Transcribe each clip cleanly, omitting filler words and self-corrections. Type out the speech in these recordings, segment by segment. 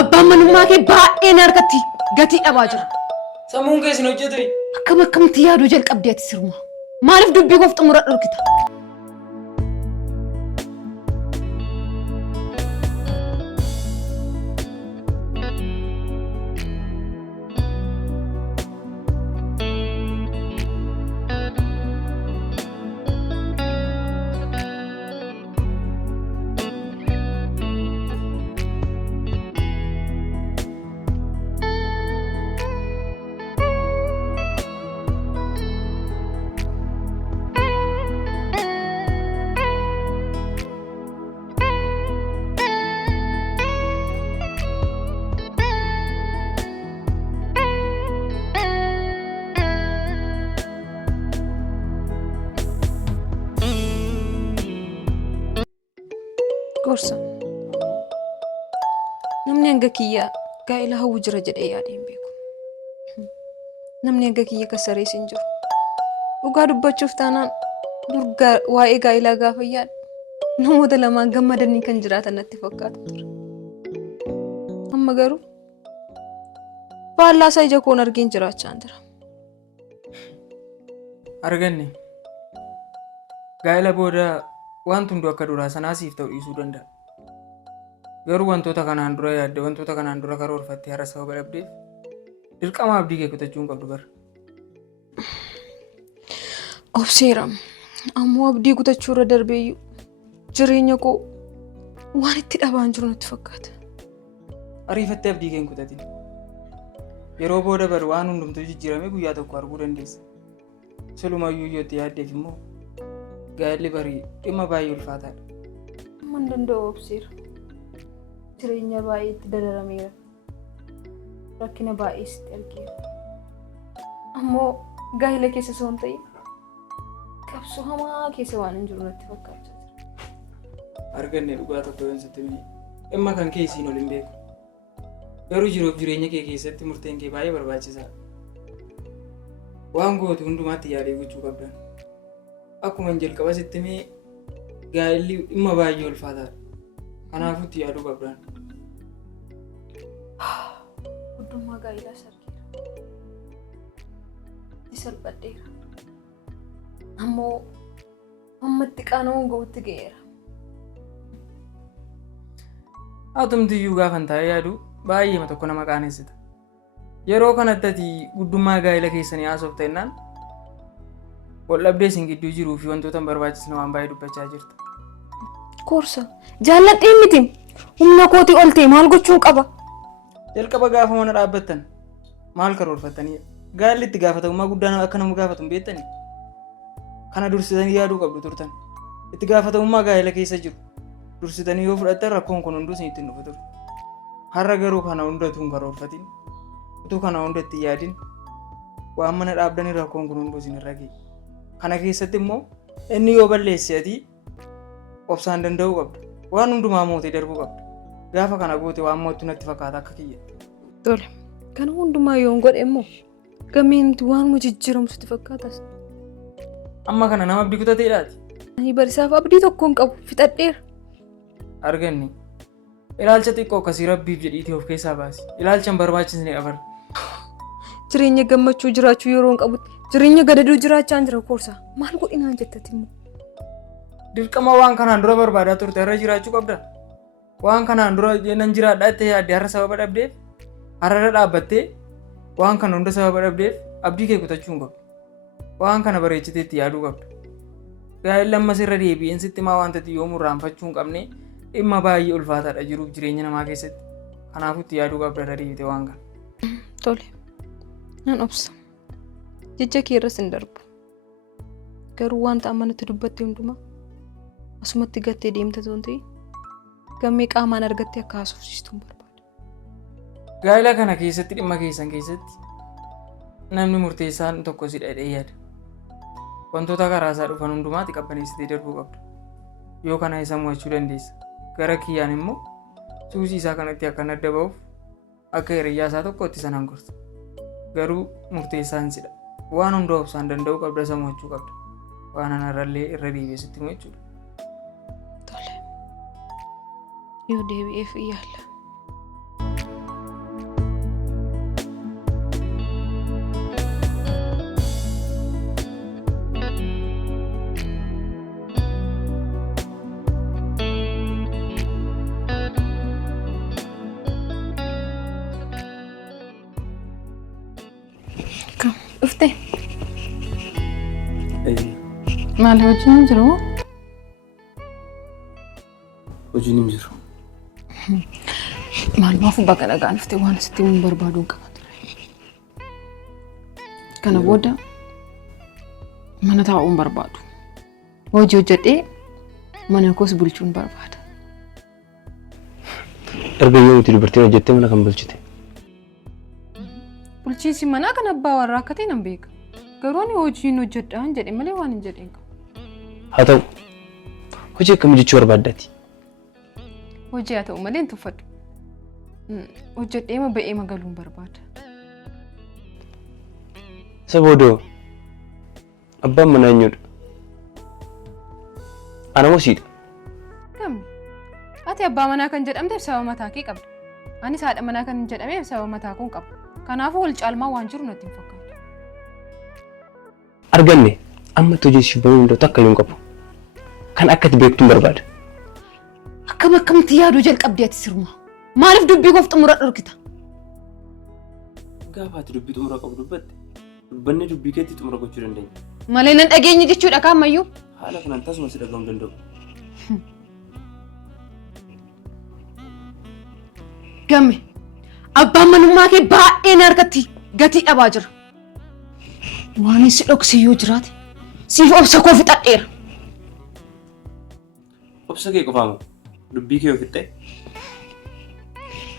Abbaan manummaa kee baay'ee na argatti gatii dhabaa jira. Sammuun keessan hojjetu. Akkamitti yaaduu jalqabdee ati siruma. Maaliif dubbii koof xumura dhorkita? Gorsa. Namni hanga kiyyaa gaa'ela hawwu jira jedhee yaadeen beeku. Namni hanga kiyya kasarees hin jiru. Dhugaa dubbachuuf taanaan dur waa'ee gaa'elaa gaafa yaadu namoota lamaan gammadanii kan jiraatan natti fakkaata ture. Amma garuu faallaasaa ija koon argeen jiraachaa jira. Arganne gaa'ela booda wanti hundi akka duraa sanaa siif ta'uu dhiisuu danda'a. Garuu wantoota kanaan dura yaadde wantoota kanaan dura karoorfattee har'a sababa dhabdeef dirqama abdii kee kutachuu hin qabdu bara. Obseera ammoo abdii kutachuu irra darbeeyyuu jireenya koo waan itti dhabaan jiru natti fakkaata. Ariifattee abdii kee hin kutatin. Yeroo booda bar waan hundumtuu jijjiirame guyyaa tokko arguu dandeessa. Silumayyuu yoo itti yaaddeef immoo gaa'elli barii dhimma baay'ee ulfaataadha. Man danda'u obseera. Jireenya baay'ee itti dararameera. Rakkina baay'ee sitti argeera. Ammoo gaa'ela keessa osoo hin ta'in qabsoo hamaa keessa waan hin jiru natti fakkaachaa jira. Arganne dhugaa tokko yoon sitti himi dhimma kan kee isiin ol hin beeku. Garuu jiruuf jireenya kee keessatti murteen kee baay'ee barbaachisaadha. Waan gootu hundumaatti yaadee gochuu qabdan. Akkuma jalqaba sitti himi gaa'elli dhimma baay'ee ulfaataadha. Kanaafuu itti yaaduu qabdan. Guddummaa gaa'elaa sargeera. Itti salphadheera. Ammoo ammatti qaana'uun ga'utti ga'eera. Hatumtiyyuu gaafan taa'ee yaadu baay'eema tokko nama qaanessita. Yeroo kanatti ati guddummaa gaa'ela keessanii haasofta jennaan waldhabdee isin gidduu jiruu fi wantoota hin barbaachisne waan baay'ee dubbachaa jirta. Gorsa jaalladhee miti humna kootii ol ta'e maal gochuun qaba? Jalqaba gaafa mana dhaabbattan maal karoorfattanii gaa'elli itti gaafatamummaa guddaan akka nama gaafatu beektanii kana dursitanii yaaduu qabdu turtan. Itti gaafatamummaa gaa'ela keessa jiru dursitanii yoo fudhattan rakkoon kun hunduu isinitti hin dhufu ture. Har'a garuu kana hundatu hin karoorfatin utuu kana hundatti yaadin waan mana dhaabdanii rakkoon kun hunduu isin irra ga'e. Kana keessatti immoo inni yoo balleesse ati obsaan danda'uu qabda. Waan hundumaa mootee darbuu qabda. Gaafa kana goote waan moottu natti fakkaata akka kiyya. Tole. Kana hundumaa yoon godhe immoo gameentu waan jijjiiramu sitti fakkaatas. Amma kana nama abdii kutateedhaati. Ani barisaaf abdii tokko hin qabu fixadheera. Arganne ilaalcha xiqqoo akkasii rabbiif jedhiitii of keessaa baasi. Ilaalcha hin barbaachisne qabar. Jireenya gammachuu jiraachuu yeroo hin qabutti jireenya gadadoo jiraachaan jira Gorsa. Maal godhinaan jettati immoo? Dirqama waan kanaan dura barbaadaa turte har'a jiraachuu qabda. Waan kanaan dura nan jiraadhaa itti yaadde har'a sababa dhabdeef har'a dhaabbattee waan kana hunda sababa dhabdeef abdii kee kutachuu hin qabdu. Waan kana bareechitee itti yaaduu qabda. Gaa'elli ammas irra deebi'een sitti maa wanta yoo murraanfachuu hin qabne dhimma baay'ee ulfaataadha jiruuf jireenya namaa keessatti. Kanaafuu itti yaaduu qabda irra deebitee waan kana. Tole. Nan obsa. Jecha kee irras hin darbu. Garuu wanta amma nuti dubbatte hundumaa asumatti gattee deemta ta'uun ta'e gammee qaamaan argattee akka haasofsiistuun barbaada. Gaa'ela kana keessatti dhimma keessan keessatti namni murteessaan tokko si dhadhee yaada. Wantoota karaasaa dhufan hundumaatti qabbaneessitee darbuu qabda. Yoo kana isa mo'achuu dandeessa. Gara kiyyaan immoo suusii isaa kanatti akka adda ba'uuf akka hiriyyaa isaa tokkotti sanaan gorsa. Garuu murteessaan sidha. Waan hunda obsaan danda'uu qabda isa mo'achuu qabda. Waan anarrallee irra deebi'eessitti mo'achuudha. Tole. Yoo deebi'eef yaalla. Maal hojiin hin jiru? Hojiin hin jiru. Maalumaaf bakka dhagaan dhuftee waan asitti hin barbaaduun qaba ture. Kana booda mana taa'uun barbaadu. Hojii hojjedhee mana koos bulchuun barbaada. Erga yoo nuti dubartiin hojjettee mana kan bulchite. Bulchiinsi manaa kan abbaa warraa akka ta'e nan beeka. Garuu ani hojiin hojjedhaan jedhe malee waan hin jedheen qabu. Haa ta'u hojii akkamii jechuu barbaaddaati? Hojii haa ta'u malee hin tuffadhu. Hojjedhee ba'ee magaluun barbaada. Isa boodoo abbaan manaa eenyudha? Ana moo siidha? Kami? Ati abbaa manaa kan jedhamteef sababa mataa kee qabda. Anis haadha manaa kan jedhameef sababa mataa koon qaba. Kanaafuu wal caalmaa waan jiru natti hin fakkaatu. Arganne amma hojii shibbanuu hundatu akka yoon qabu. Kan akkati beektuun barbaada. Akkamitti yaaduu jalqabdee ati sirma? Maaliif dubbii koof xumura dhorkita? Gaafa ati dubbii xumura qabu dubbatte dubbanni dubbii keetti xumura gochuu dandeenya. Malee nan dhageenye jechuudha kaammayyuu. Haala kanaan tasuma si dhagahamuu danda'u. Gamme abbaan manummaa kee baay'ee na harkatti gatii dhabaa jira. Waan si dhoksiyyuu jiraate siif obsa koo fixadheera. Obsa kee qofaamu dubbii kee ofixxee.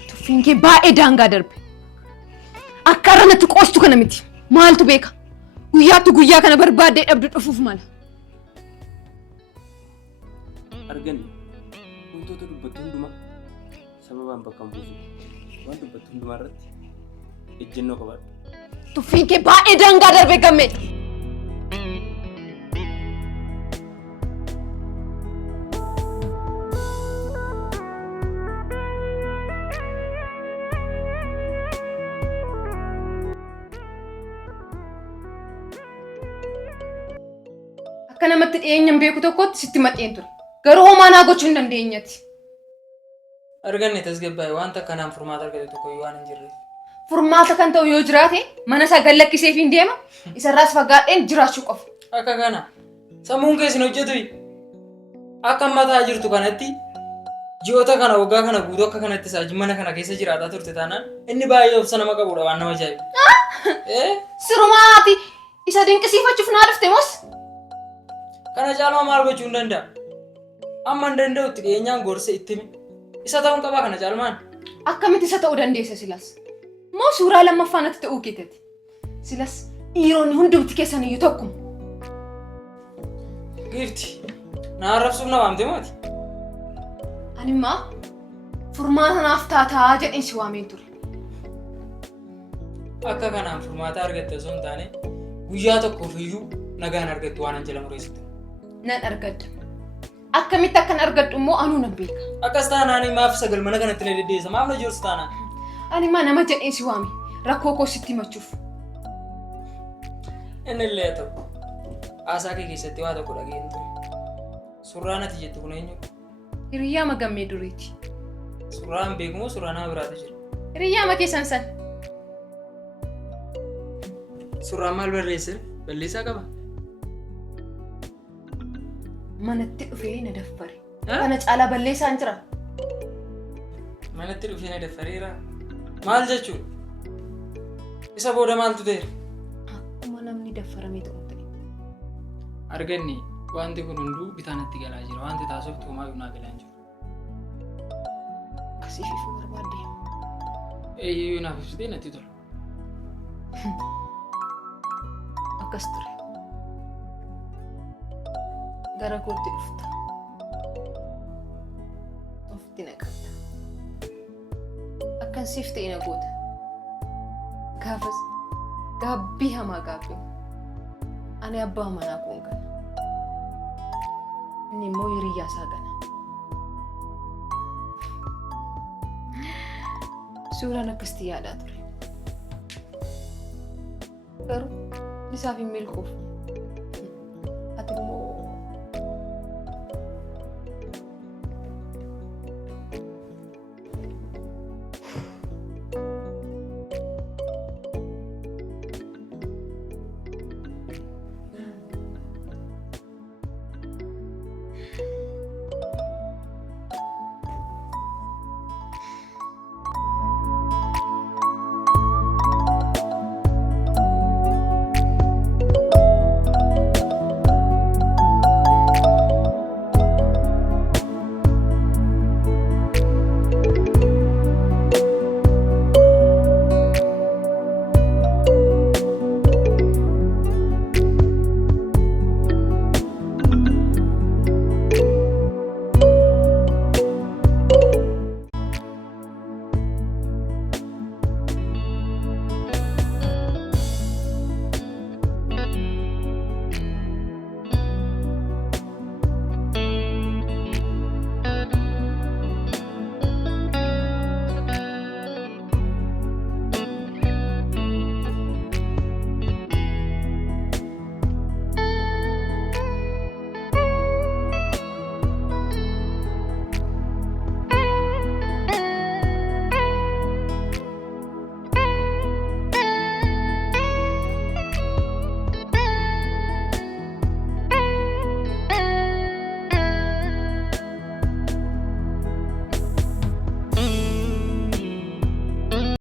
Tuffiin kee baay'ee daangaa darbe. Akka irra natti qoostu kana miti. Maaltu beeka? Guyyaatti guyyaa kana barbaaddee dhabdu dhufuuf mala. Arganne wantoota dubbattu hundumaa sababaan bakka hin buusu. Waan dubbattu hundumaa irratti ejjennoo qabaadhu. Tuffiin kee baay'ee daangaa darbe gamme. Akka namatti dhiyeenyaan beeku tokkotti sitti maxxeen ture. Garuu homaa naa gochuu hin dandeenyetti. Arganne tasgabbaa'e wanta kanaan furmaata argate tokko waan hin jirre. Furmaata kan ta'u yoo jiraate mana isaa gallakkisee fi deema isarraas fagaadheen jiraachuu qofa. Akka kana sammuun keessan hojjetu akka mataa jirtu kanatti ji'oota kana waggaa kana guutuu akka kanatti saajii mana kana keessa jiraataa turte taanaan inni baay'ee obsa nama qabudha waan nama ajaa'ibu. Sirumaati isa dinqisiifachuuf naa dhufte mos. Kana caalmaa maal gochuu hin danda'a? Amma hin danda'utti dhiyeenyaan gorsee itti hime. Isa ta'uun qabaa kana caalmaan. Akkamitti isa ta'uu dandeessa silas? Moo suuraa lammaffaan ati ta'uu keeteeti? Silas dhiironni hundumti keessan iyyuu tokkuma. Giifti na arrabsuuf na waamte mooti? Animmaa furmaata naaf taataa jedheen si waameen ture. Akka kanaan furmaata argatte osoo hin taane guyyaa tokkoof iyyuu nagaan argattu waan an jala mureessitu. Nan argadda. Akkamitti akkan argadhu immoo anuu nan beeka. Akkas taanaan maaf sagal mana kanatti na deddeessa maaf na joorsu taanaan? Animmaa nama jedheen si waame rakkoo koo sitti himachuuf. Inni illee ta'u haasaa kee keessatti waa tokko dhageen ture. Suuraan ati jettu kun eenyu? Hiriyyaa magammee duriiti. Suuraan beekumoo suuraa nama biraatu jira? Hiriyyaa ma keessan san. Suuraan maal barreesse? Balleessaa qaba? Manatti dhufee na daffare. Kana caalaa balleessaan jira. Manatti dhufee na daffareera. Maal jechuudha? Isa booda maaltu ta'e? Akkuma namni daffaramee ta'u ta'e. Arganne wanti kun hunduu bitaanatti galaa jira. Wanti taasisuuf tuumaa yoo naa galaa hin jiru. Akkasiif ifuu barbaadde. Eeyyee naaf ibsitee natti tola. Akkas ture. Gara kootti dhufta. Ofitti naqatta. Akkan siif ta'e na goota. Gaafas gaabbii hamaa gaabbii. Ani abbaa manaa kun kana. Inni immoo hiriyyaa isaa kana. Suuraan akkasitti yaadaa ture. Garuu isaaf hin milkoofne.